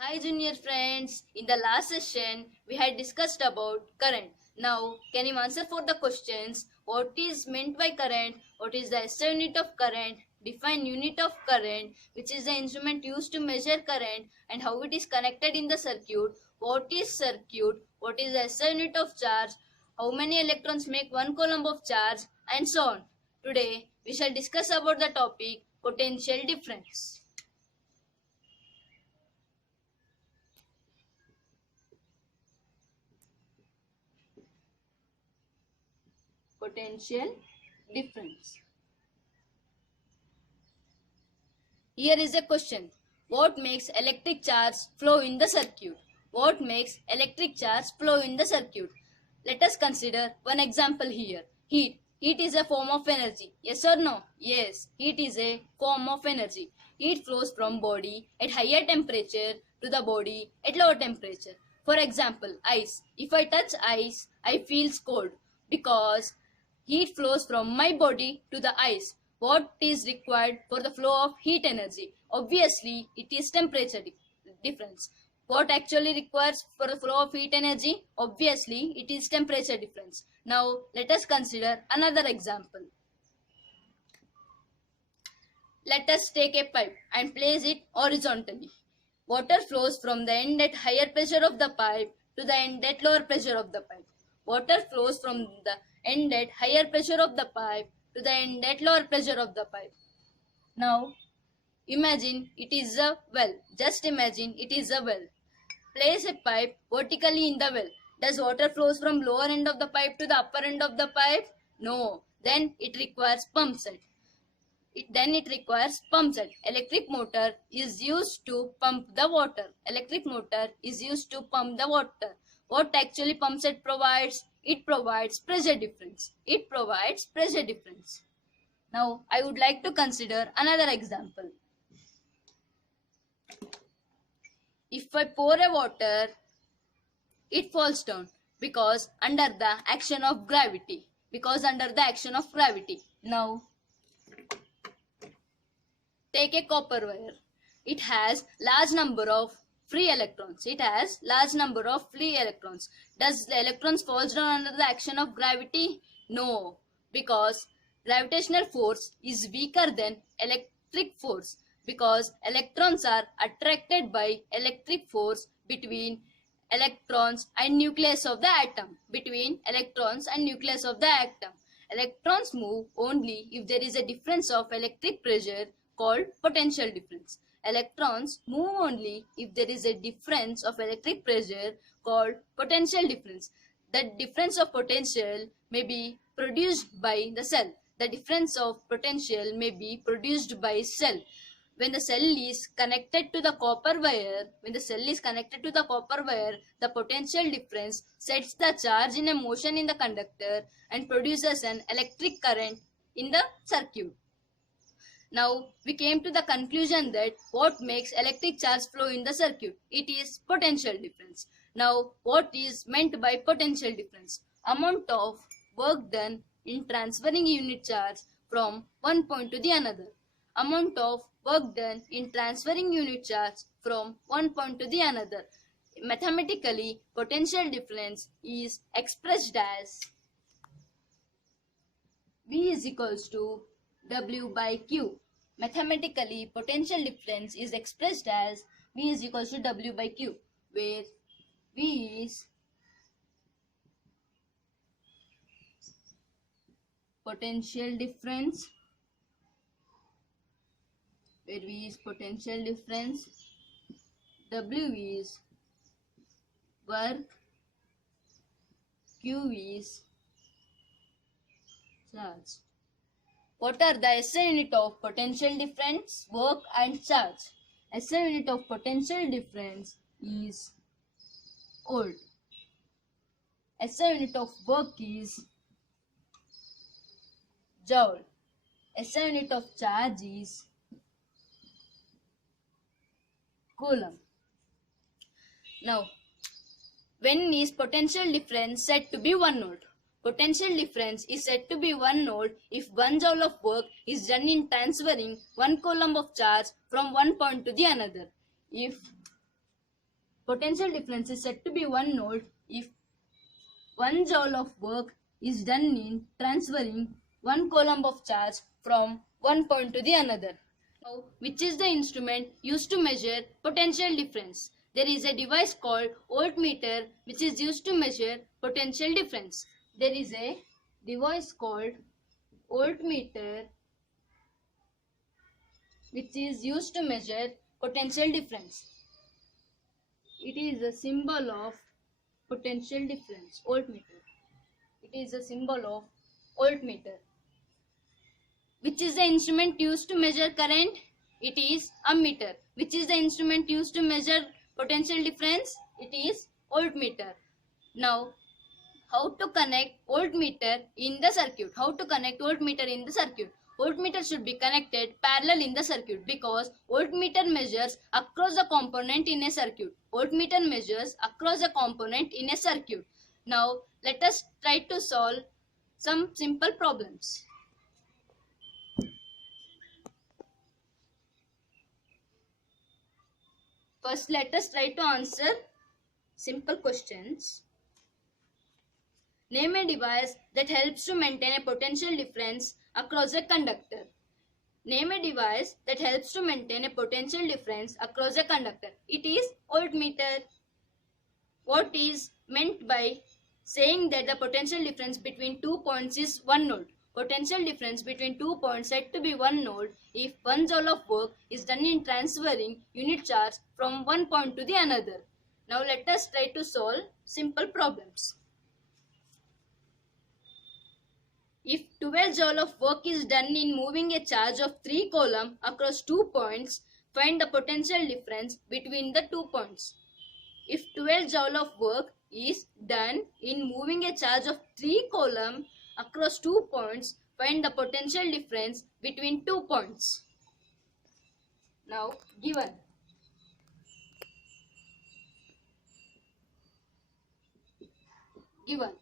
Hi junior friends, in the last session we had discussed about current. Now can you answer for the questions? What is meant by current? What is the SI unit of current? Define unit of current, which is the instrument used to measure current and how it is connected in the circuit. What is circuit? What is the SI unit of charge? How many electrons make one coulomb of charge? And so on. Today we shall discuss about the topic potential difference. Potential difference. Here is a question. What makes electric charge flow in the circuit? What makes electric charge flow in the circuit? Let us consider one example here. Heat. Heat is a form of energy. Yes or no? Yes, heat is a form of energy. Heat flows from body at higher temperature to the body at lower temperature. For example, ice. If I touch ice, I feel cold because heat flows from my body to the ice. What is required for the flow of heat energy? Obviously, it is temperature difference. What actually requires for the flow of heat energy? Obviously, it is temperature difference. Now, let us consider another example. Let us take a pipe and place it horizontally. Water flows from the end at higher pressure of the pipe to the end at lower pressure of the pipe. Water flows from the end at higher pressure of the pipe to the end at lower pressure of the pipe. Now, imagine it is a well. Just imagine it is a well. Place a pipe vertically in the well. Does water flows from lower end of the pipe to the upper end of the pipe? No. Then it requires pump set. It requires pump set. Electric motor is used to pump the water. Electric motor is used to pump the water. What actually pump set provides? It provides pressure difference. It provides pressure difference. Now, I would like to consider another example. If I pour a water, it falls down because under the action of gravity. Now, take a copper wire. It has large number of free electrons. Does the electrons falls down under the action of gravity? No, because gravitational force is weaker than electric force, because electrons are attracted by electric force between electrons and nucleus of the atom. Electrons move only if there is a difference of electric pressure called potential difference. Electrons move only if there is a difference of electric pressure called potential difference. The difference of potential may be produced by the cell. When the cell is connected to the copper wire, the potential difference sets the charge in a motion in the conductor and produces an electric current in the circuit. Now, we came to the conclusion that what makes electric charge flow in the circuit? It is potential difference. Now, what is meant by potential difference? Amount of work done in transferring unit charge from one point to the another. Mathematically, potential difference is expressed as V is equals to W by Q. Mathematically, potential difference is expressed as V is equals to W by Q, where V is potential difference, W is work, Q is charge. What are the SI unit of potential difference, work and charge? SI unit of potential difference is volt. SI unit of work is joule. SI unit of charge is coulomb. Now, when is potential difference said to be 1 volt? Potential difference is said to be 1 volt if 1 joule of work is done in transferring 1 coulomb of charge from one point to the another. If potential difference is said to be 1 volt if 1 joule of work is done in transferring 1 coulomb of charge from one point to the another. Now, which is the instrument used to measure potential difference? There is a device called voltmeter which is used to measure potential difference. There is a device called voltmeter which is used to measure potential difference. It is a symbol of potential difference, voltmeter. It is a symbol of voltmeter. Which is the instrument used to measure current? It is ammeter. Which is the instrument used to measure potential difference? It is voltmeter. Now, how to connect voltmeter in the circuit? How to connect voltmeter in the circuit? Voltmeter should be connected parallel in the circuit because voltmeter measures across the component in a circuit. Voltmeter measures across the component in a circuit. Now, let us try to solve some simple problems. First, let us try to answer simple questions. Name a device that helps to maintain a potential difference across a conductor. Name a device that helps to maintain a potential difference across a conductor. It is voltmeter. What is meant by saying that the potential difference between 2 points is 1 volt? Potential difference between 2 points said to be 1 volt if 1 joule of work is done in transferring unit charge from one point to the another. Now let us try to solve simple problems. If 12 joule of work is done in moving a charge of 3 coulomb across 2 points, find the potential difference between the 2 points. If 12 joule of work is done in moving a charge of 3 coulomb across 2 points, find the potential difference between 2 points. Now, given. Given.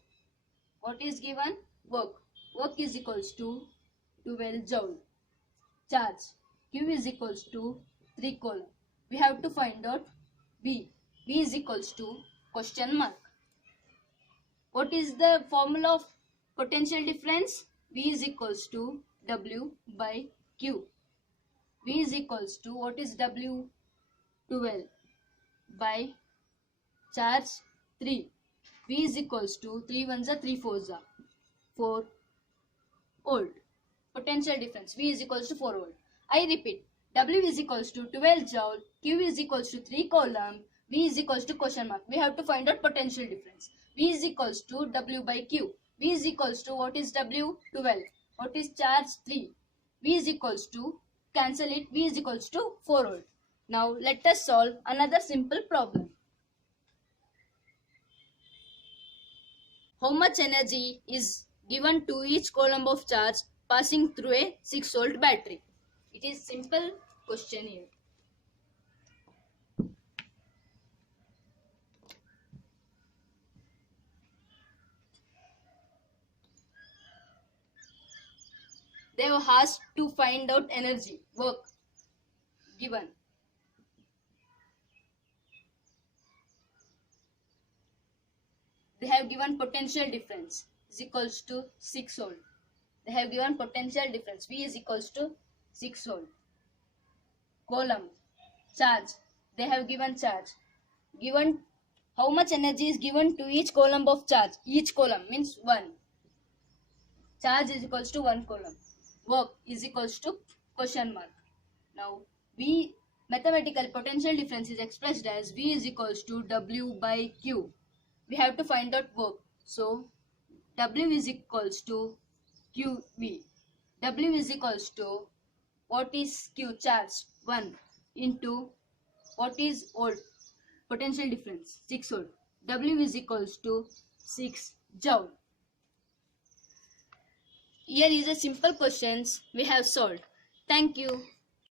What is given? Work. Work is equals to 12 joule. Charge. Q is equals to 3 coulomb. We have to find out V. V is equals to question mark. What is the formula of potential difference? V is equals to W by Q. V is equals to, what is W? 12 by charge 3. V is equals to 3 ones are 3 fours are 4 volt. Potential difference V is equals to 4 volt. I repeat, W is equals to 12 joule, Q is equals to 3 coulomb, V is equals to question mark. We have to find out potential difference. V is equals to W by Q. V is equals to, what is W? 12. What is charge? 3. V is equals to, cancel it, V is equals to 4 volt. Now let us solve another simple problem. How much energy is given to each coulomb of charge passing through a 6 volt battery? It is simple question here. They were asked to find out energy, work, given. They have given potential difference is equals to 6 volt. They have given potential difference V is equals to 6 volt. Coulomb, charge. They have given charge. Given how much energy is given to each coulomb of charge? Each coulomb means 1. Charge is equals to 1 coulomb. Work is equals to question mark. Now V, mathematical potential difference is expressed as V is equals to W by Q. We have to find out work. So W is equals to QV. W is equals to, what is Q? Charge 1 into what is volt? Potential difference 6 volt. W is equals to 6 joule. Here is a simple questions we have solved. Thank you.